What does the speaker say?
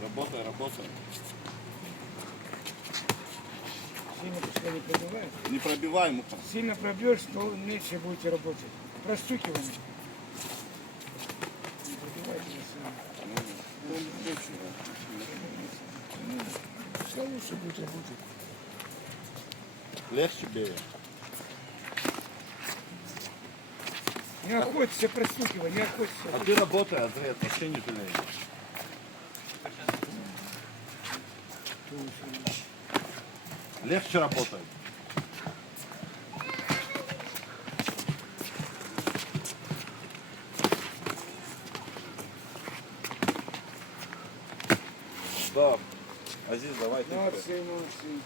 Работай, работай. Сильно пускай не пробивает. Не пробивай ему. Сильно пробьешь, то меньше будете работать. Простукивание. Не пробивайте сильно. Все лучше будет работать. Легче бей. Не охоться простукивать, не охоться. А ты работай, Андрей, вообще не жалей. Легче работай. Да. Азиз, давай ты. Молодцы, молодцы.